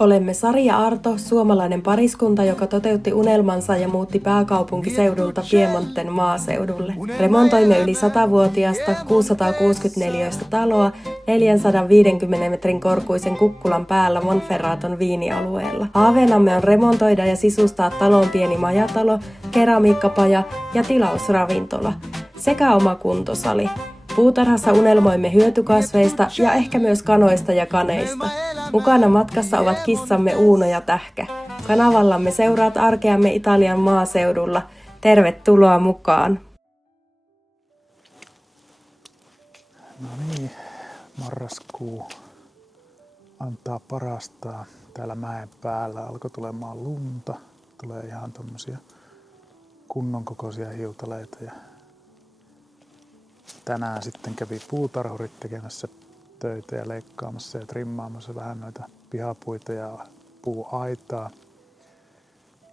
Olemme Sari ja Arto, suomalainen pariskunta, joka toteutti unelmansa ja muutti pääkaupunkiseudulta Piemonten maaseudulle. Remontoimme yli 100-vuotiasta 664 taloa 450 metrin korkuisen kukkulan päällä Monferraton viinialueella. Haaveenamme on remontoida ja sisustaa talon pieni majatalo, keramiikkapaja ja tilausravintola sekä oma kuntosali. Puutarhassa unelmoimme hyötykasveista ja ehkä myös kanoista ja kaneista. Mukana matkassa ovat kissamme Uuno ja Tähkä. Kanavallamme seuraat arkeamme Italian maaseudulla. Tervetuloa mukaan! No niin, marraskuu antaa parastaa. Täällä mäen päällä alkoi tulemaan lunta. Tulee ihan tommosia kunnon kokoisia hiutaleita. Ja tänään sitten kävi puutarhurit tekemässä töitä ja leikkaamassa ja trimmaamassa vähän noita pihapuita ja puuaitaa.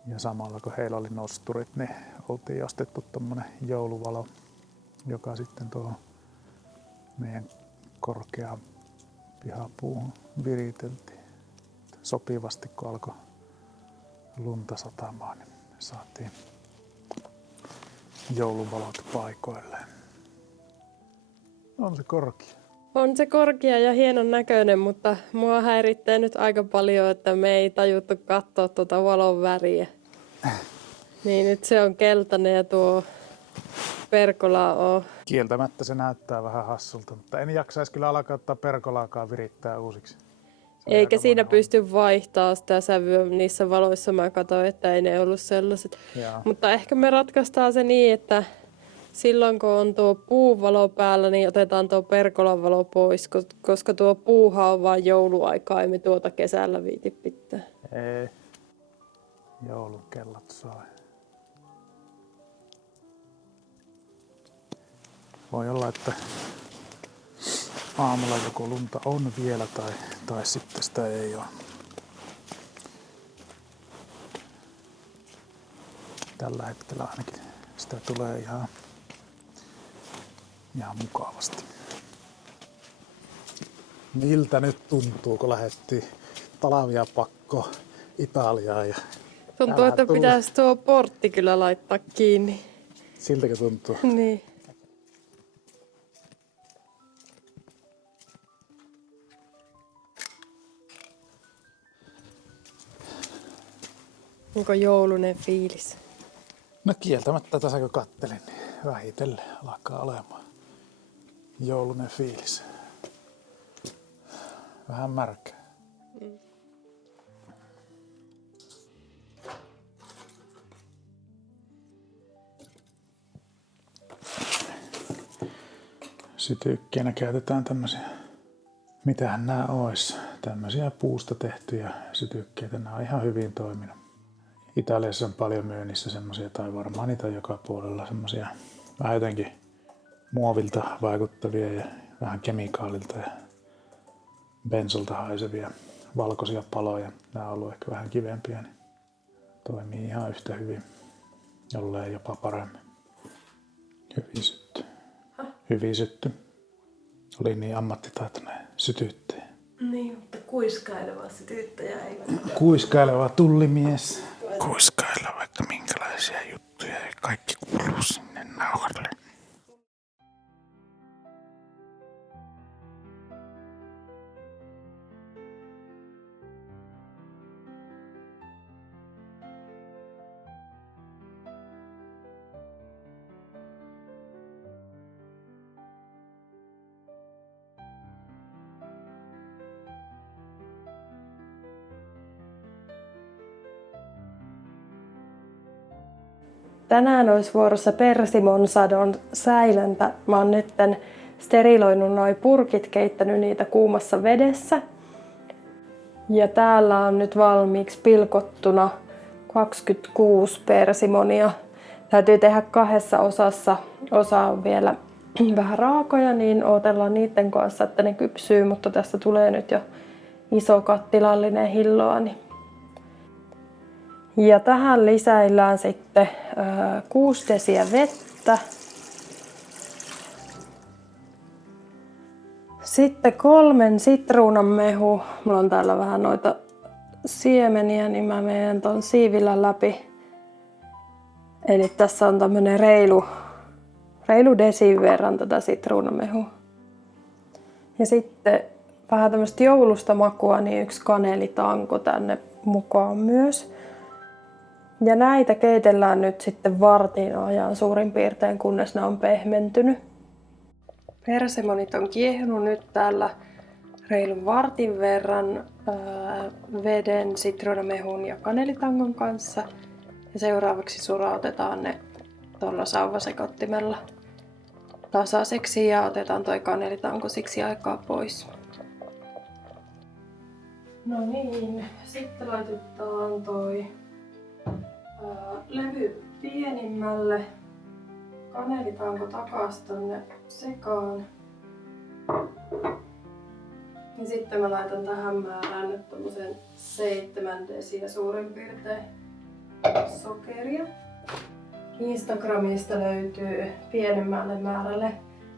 Ja samalla kun heillä oli nosturit, niin oltiin ostettu tommonen jouluvalo, joka sitten tuohon meidän korkeaan pihapuuhun viriteltiin. Sopivasti kun alkoi lunta satamaan, niin saatiin jouluvalot paikoilleen. On se korkea. On se korkea ja hienon näköinen, mutta mua häiritsee nyt aika paljon, että me ei tajuttu katsoa tuota valon väriä. Niin nyt se on keltainen ja tuo perkola on. Kieltämättä se näyttää vähän hassulta, mutta en jaksaisi kyllä alkaa ottaa perkolaakaan virittää uusiksi. Eikä siinä pysty vaihtaa sitä sävyä niissä valoissa. Mä katsoin, että ei ne ollut sellaiset. Jaa. Mutta ehkä me ratkaistaan se niin, että silloin kun on tuo puuvalo päällä, niin otetaan tuo perkolan valo pois, koska tuo puuha on vain jouluaikaa, ei me tuota kesällä viiti pitää. Ei. Joulun kellot soi. Voi olla, että aamulla joko lunta on vielä tai sitten sitä ei ole. Tällä hetkellä ainakin sitä tulee ihan mukavasti. Miltä nyt tuntuu, kun lähdettiin talvia pakko Italiaan? Ja Tuntuu, että pitäisi tuo portti kyllä laittaa kiinni. Siltäkö tuntuu? Niin. Onko joulunen fiilis? No kieltämättä tässä kun kattelin, niin vähitellen alkaa olemaan joulunen fiilis. Vähän märkää. Sytyykkeenä käytetään tämmöisiä, mitähän nämä ois, tämmöisiä puusta tehtyjä sytykkeitä. Nämä on ihan hyvin toiminut. Italiassa on paljon myynnissä semmoisia, tai varmaan niitä joka puolella semmoisia vähän jotenkin muovilta vaikuttavia ja vähän kemikaalilta ja bensolta haisevia valkoisia paloja. Nämä on ollut ehkä vähän kivempiä, niin toimii ihan yhtä hyvin, jollei jopa paremmin. Hyvin sytty. Hyvin sytty. Oli niin ammattitaitoinen sytyttäjä. Niin, mutta kuiskaileva sytyttäjä ei. Kuiskaileva tullimies. Kuiskailla vaikka minkälaisia juttuja ja kaikki kuuluu sinne nauhalle. Tänään olisi vuorossa persimonsadon säilöntä. Mä oon nyt steriloinut noi purkit, keittänyt niitä kuumassa vedessä. Ja täällä on nyt valmiiksi pilkottuna 26 persimonia. Täytyy tehdä 2 osassa. Osa on vielä vähän raakoja, niin odotellaan niiden kanssa, että ne kypsyy. Mutta tästä tulee nyt jo iso kattilallinen hilloani. Ja tähän lisäillään sitten 6 desiä vettä. Sitten 3 sitruunanmehu. Mulla on täällä vähän noita siemeniä, niin mä menen ton siivillä läpi. Eli tässä on tämmönen reilu desin verran tätä sitruunamehua. Ja sitten vähän tämmöistä joulusta makua, niin yksi kanelitanko tänne mukaan myös. Ja näitä keitellään nyt sitten vartin ajan suurin piirtein, kunnes ne on pehmentynyt. Persimonit on kiehunut nyt täällä reilun vartin verran veden, sitruunamehun ja kanelitangon kanssa. Ja seuraavaksi surautetaan ne tuolla sauvasekoittimella tasaiseksi ja otetaan toi kanelitanko siksi aikaa pois. No niin, sitten laitetaan toi levy pienimmälle. Kanelitanko takas tonne sekaan. Ja sitten mä laitan tähän määrään nyt tommosen 7 desiä suurin piirtein sokeria. Instagramista löytyy pienemmälle määrälle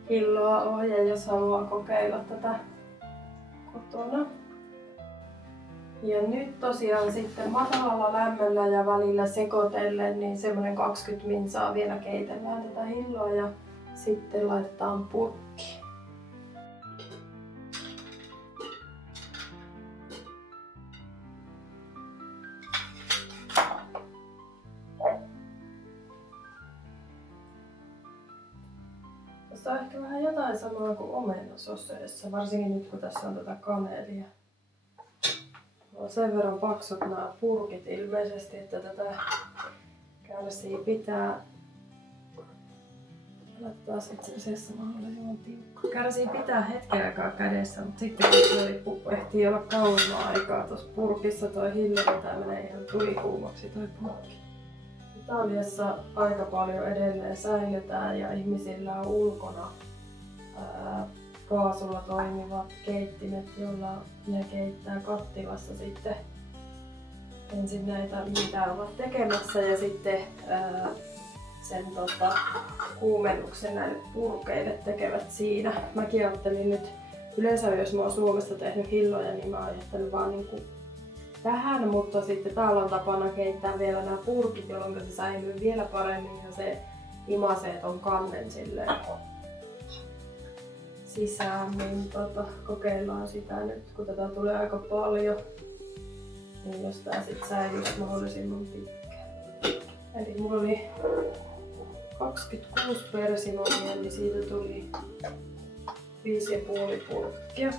hilloa ohje, jos haluaa kokeilla tätä kotona. Ja nyt tosiaan sitten matalalla lämmöllä ja välillä sekoitellen, niin semmoinen 20 minsaa vielä keitellään tätä hilloa ja sitten laitetaan purkkiin. Tässä on ehkä vähän jotain samaa kuin omenasosseessa, varsinkin nyt kun tässä on tätä kanelia. On sen verran paksut nämä purkit ilmeisesti, että tätä kärsii pitää. Laitetaan itse asiassa mahdollisimman tiukka. Kärsii pitää hetken aikaa kädessä, mutta sitten kun ehtii olla kauemman aikaa tuossa purkissa toi hillo, niin tää menee ihan tulikuumaksi toi purkki. Italiassa aika paljon edelleen säilytään ja ihmisillä on ulkona kaasulla toimivat keittimet, joilla ne keittää kattilassa sitten ensin näitä, mitä ovat tekemässä, ja sitten sen kuumennuksen näille purkeille tekevät siinä. Mäkin ajattelin nyt, yleensä jos mä oon Suomessa tehnyt hilloja, niin mä oon jättänyt vaan niinku vähän, mutta sitten täällä on tapana keittää vielä nämä purkit, jolloin se säilyy vielä paremmin ja se imasee ton kannen silleen sisään, niin kokeillaan sitä nyt, kun tätä tulee aika paljon, niin jos tää sit säilyisi mahdollisimman pitkään. Eli mulla oli 26 persimonia, niin siitä tuli 5,5 purkkia.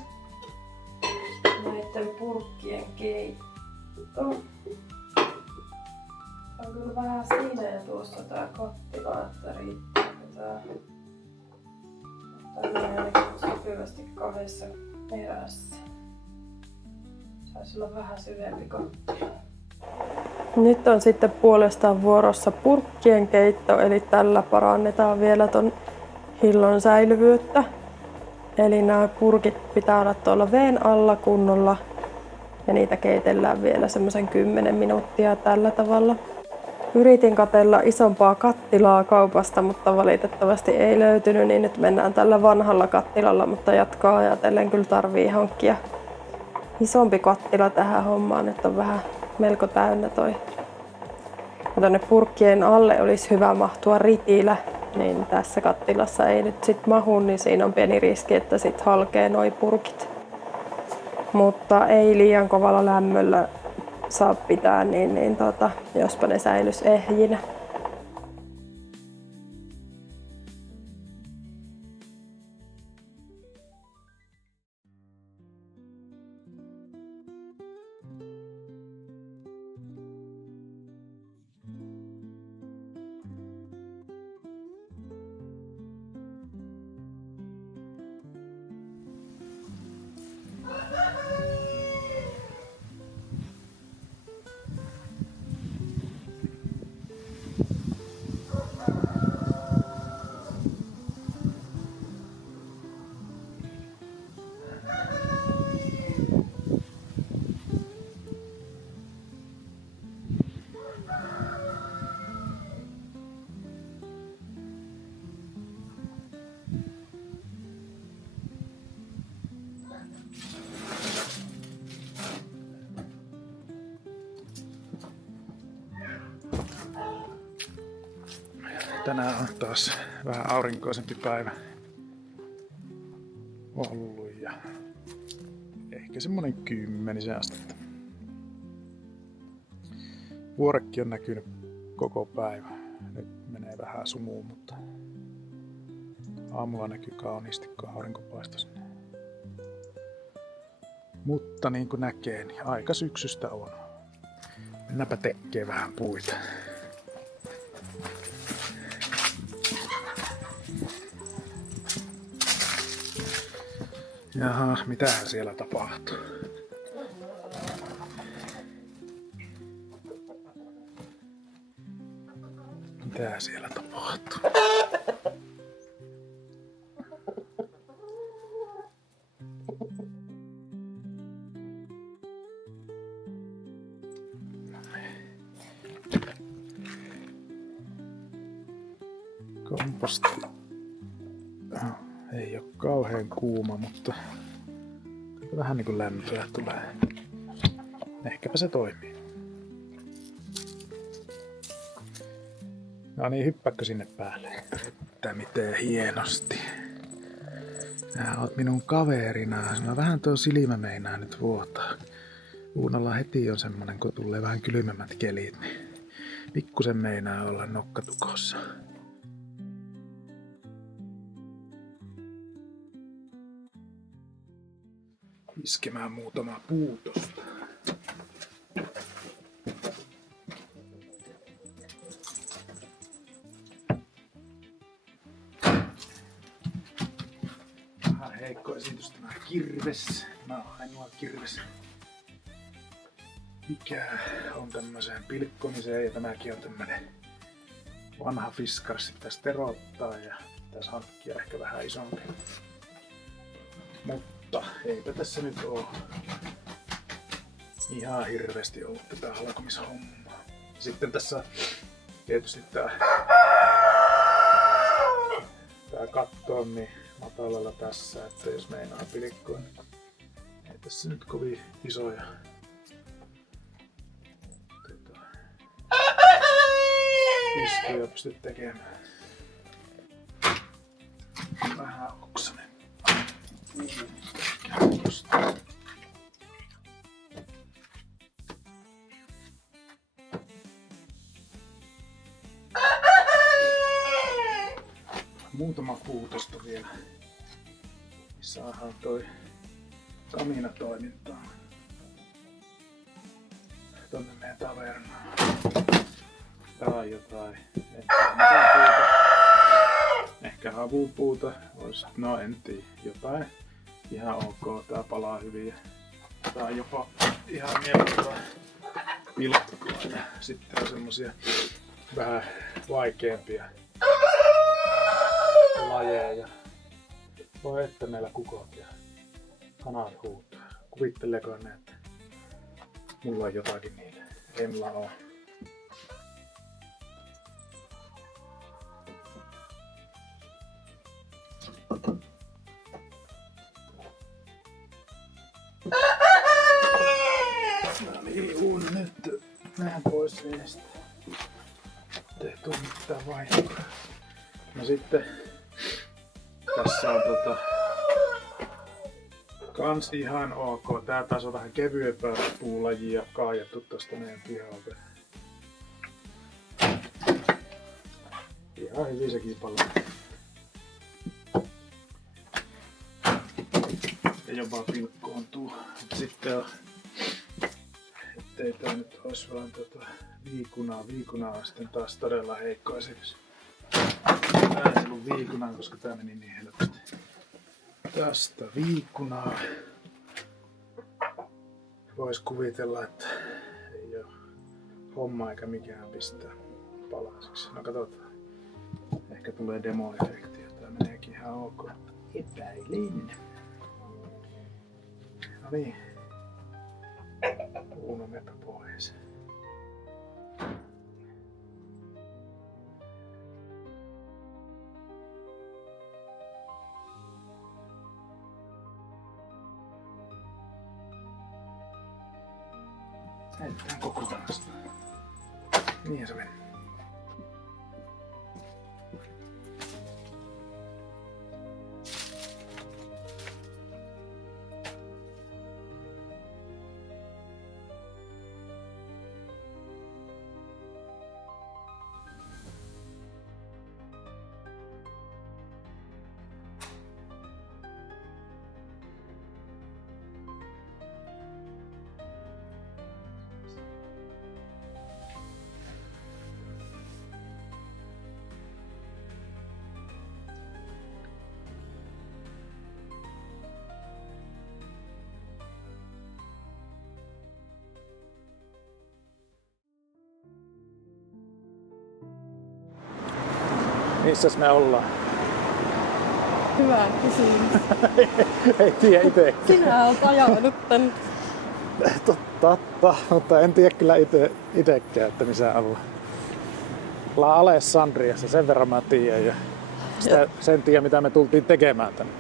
Näiden purkkien keitto. On kyllä vähän siinä ja tuossa tää kattila, että riittääkö tää. Tämä on ainakin sopivasti 2 erässä. Saisi olla vähän syvempi kattila. Nyt on sitten puolestaan vuorossa purkkien keitto, eli tällä parannetaan vielä ton hillon säilyvyyttä. Eli nämä purkit pitää olla tuolla veen alla kunnolla ja niitä keitellään vielä semmoisen 10 minuuttia tällä tavalla. Yritin katsella isompaa kattilaa kaupasta, mutta valitettavasti ei löytynyt, niin nyt mennään tällä vanhalla kattilalla, mutta jatkaa ajatellen kyllä tarvii hankkia isompi kattila tähän hommaan, nyt on vähän melko täynnä toi. Ja tonne purkkien alle olisi hyvä mahtua ritilä, niin tässä kattilassa ei nyt sit mahu, niin siinä on pieni riski, että sit halkee noi purkit. Mutta ei liian kovalla lämmöllä saa pitää, niin jospa ne säilys ehjinä. Tänään on taas vähän aurinkoisempi päivä ollut ja ehkä semmonen 10 astetta. Vuorekki on näkynyt koko päivä. Nyt menee vähän sumuun, mutta aamulla näkyy kauniisti, kun aurinko paistoi sinne. Mutta niin kuin näkee, niin aika syksystä on. Mennäänpä tekee vähän puita. Jaha, mitähän siellä tapahtuu? Mitä siellä tapahtuu? Komposti. Ei oo kauhean kuuma, mutta vähän niinku lämpöä tulee. Ehkäpä se toimii. No niin, hyppääkö sinne päälle? Että miten hienosti. Sä oot minun kaverina. Sulla vähän tuo silmä meinaa nyt vuotaa. Uunalla heti on semmonen, kun tulee vähän kylmemmät kelit, niin pikkusen meinaa olla nokkatukossa. Iskemään muutama puu tosta. Vähän heikko esitys tämä kirves. Mä oon ainoa kirves. Mikä on tämmöiseen pilkkomiseen ja tämäkin on tämmönen vanha fiskars. Pitäis terottaa ja pitäis hankkia ehkä vähän isompi. Mutta eipä tässä nyt oo ihan hirveesti ollut tätä halkomishommaa. Sitten tässä tietysti tää katto on niin matalalla tässä, että jos meinaa pilkkoa, niin ei tässä nyt kovin isoja iskuja pysty tekemään. Vähän oksanen. Muutama puu tosta vielä. Saadaan toi kamina toimintaan. Tonne meidän tavernaan. Tai jotain. Ehkä havupuuta olisi, no en tiedä, jotain ihan ok, tää palaa hyvin. Tää on jopa ihan miellyttävää pilkkoa ja sitten on semmosia vähän vaikeampia lajeja. Voi että meillä kukot ja kanat huutaa. Kuvitteleeko ne, että mulla on jotakin niille? Ei mulla oo. No niin, uuni nyt. Nähän pois veestä. Ei tuu mitään vahinkoa. No sitten tässä on kans ihan ok. Tää taas on vähän kevyempää puulajia kaajattu tosta meidän pihalta. Ihan hyvin sekin palaa. Ja jopa pilkkoontuu. Sitten on, ettei tää nyt ois vaan viikunaa on sitten taas todella heikko esitys. Tää ei ollut viikunaa, koska tää meni niin helposti. Tästä viikunaa. Vois kuvitella, että ei oo homma eikä mikään pistää palasiksi. No katsotaan. Ehkä tulee demo-efekti ja tää meneekin ihan ok. Epäilin. No niin. Uunamepä pois. Heitetään kokonaista. Niin se meni. Missäs me ollaan? Hyvä kysymys. Ei tiedä itse. Sinä olet ajanut tän. Totta, mutta en tiedä kyllä itekään, että missä ollaan. Ollaan Alessandriassa, sen verran mä tiedän. Ja sen tiedä, mitä me tultiin tekemään tänne.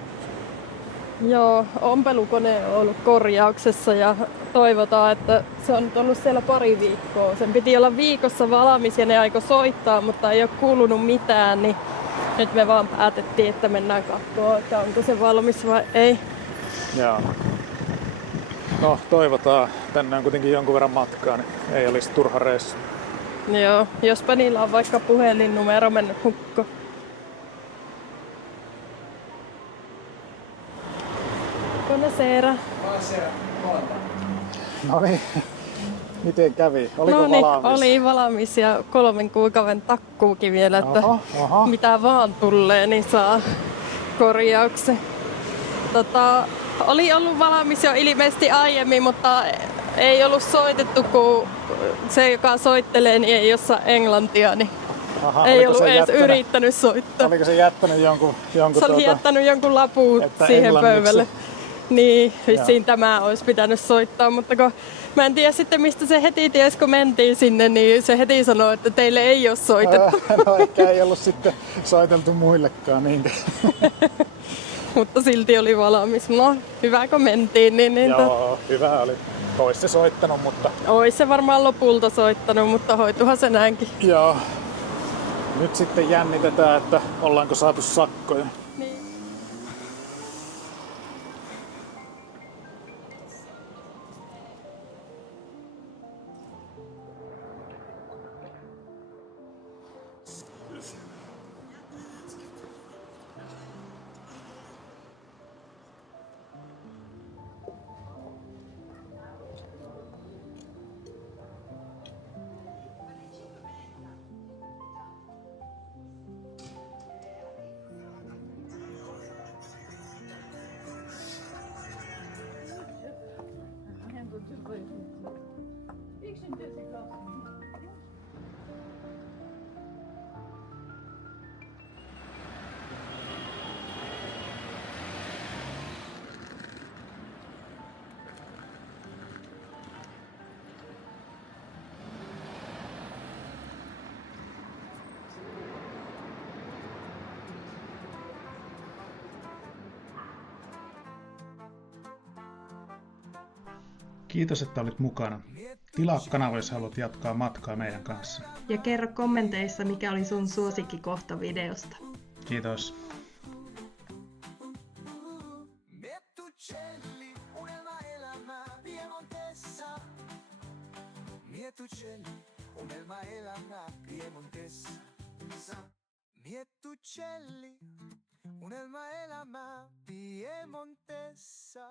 Joo, ompelukone on ollut korjauksessa ja toivotaan, että se on nyt ollut siellä pari viikkoa. Sen piti olla viikossa valmis ja ne aikoi soittaa, mutta ei ole kuulunut mitään, niin nyt me vaan päätettiin, että mennään katsoa, että onko se valmis vai ei. Joo. No toivotaan. Tänne on kuitenkin jonkun verran matkaa, niin ei olisi turha reissu. Joo, jospa niillä on vaikka puhelinnumero mennyt hukko. Buonasera. No niin, miten kävi? Oliko No niin, valmis? oli valmis ja 3 kuukauden takkuukin vielä, että Oho. mitä vaan tulee, niin saa korjauksen. Oli ollut valmis jo ilmeisesti aiemmin, mutta ei ollut soitettu, kun se, joka soittelee, niin ei osaa englantia, niin Aha, ei oliko ollut se edes yrittänyt soittaa. Oliko se jättänyt jonkun Se oli jättänyt jonkun lapun että siihen englanniksi? pöydälle. Niin, vissiin tämä olisi pitänyt soittaa, mutta kun mä en tiedä sitten mistä se heti ties, kun mentiin sinne, niin se heti sanoi, että teille ei ole soitettu. No ehkä ei ollut sitten soiteltu muillekaan niin. Mutta silti oli valmis. No, hyvä kun mentiin. Niin Joo, hyvä oli. Ois se soittanut, mutta Ois se varmaan lopulta soittanut, mutta hoituhan se näinkin. joo. Nyt sitten jännitetään, että ollaanko saatu sakkoja. Kiitos, että olit mukana. Tilaa kanava, jos haluat jatkaa matkaa meidän kanssa. Ja kerro kommenteissa, mikä oli sun suosikkikohta videosta. Kiitos. Miettucelli, unelma elämä Piemontessa.